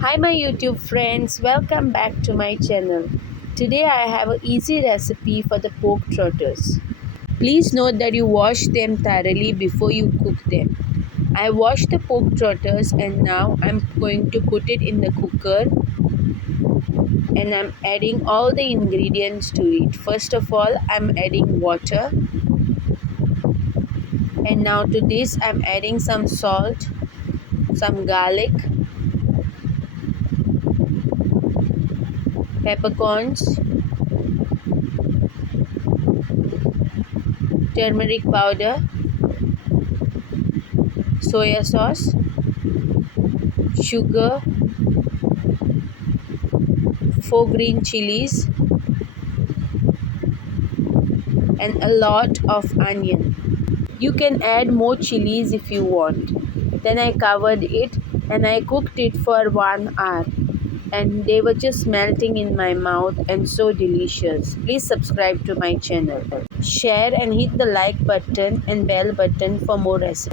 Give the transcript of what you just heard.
Hi my YouTube friends, welcome back to my channel. Today I have an easy recipe for the pork trotters. Please note that you wash them thoroughly before you cook them. I washed the pork trotters and now I'm going to put it in the cooker and I'm adding all the ingredients to it. First of all, I'm adding water, and now to this I'm adding some salt, some garlic, peppercorns, turmeric powder, soya sauce, sugar, 4 green chillies, and a lot of onion. You can add more chilies if you want. Then I covered it and I cooked it for 1 hour, and they were just melting in my mouth and so delicious. Please subscribe to my channel. Share and hit the like button and bell button for more recipes.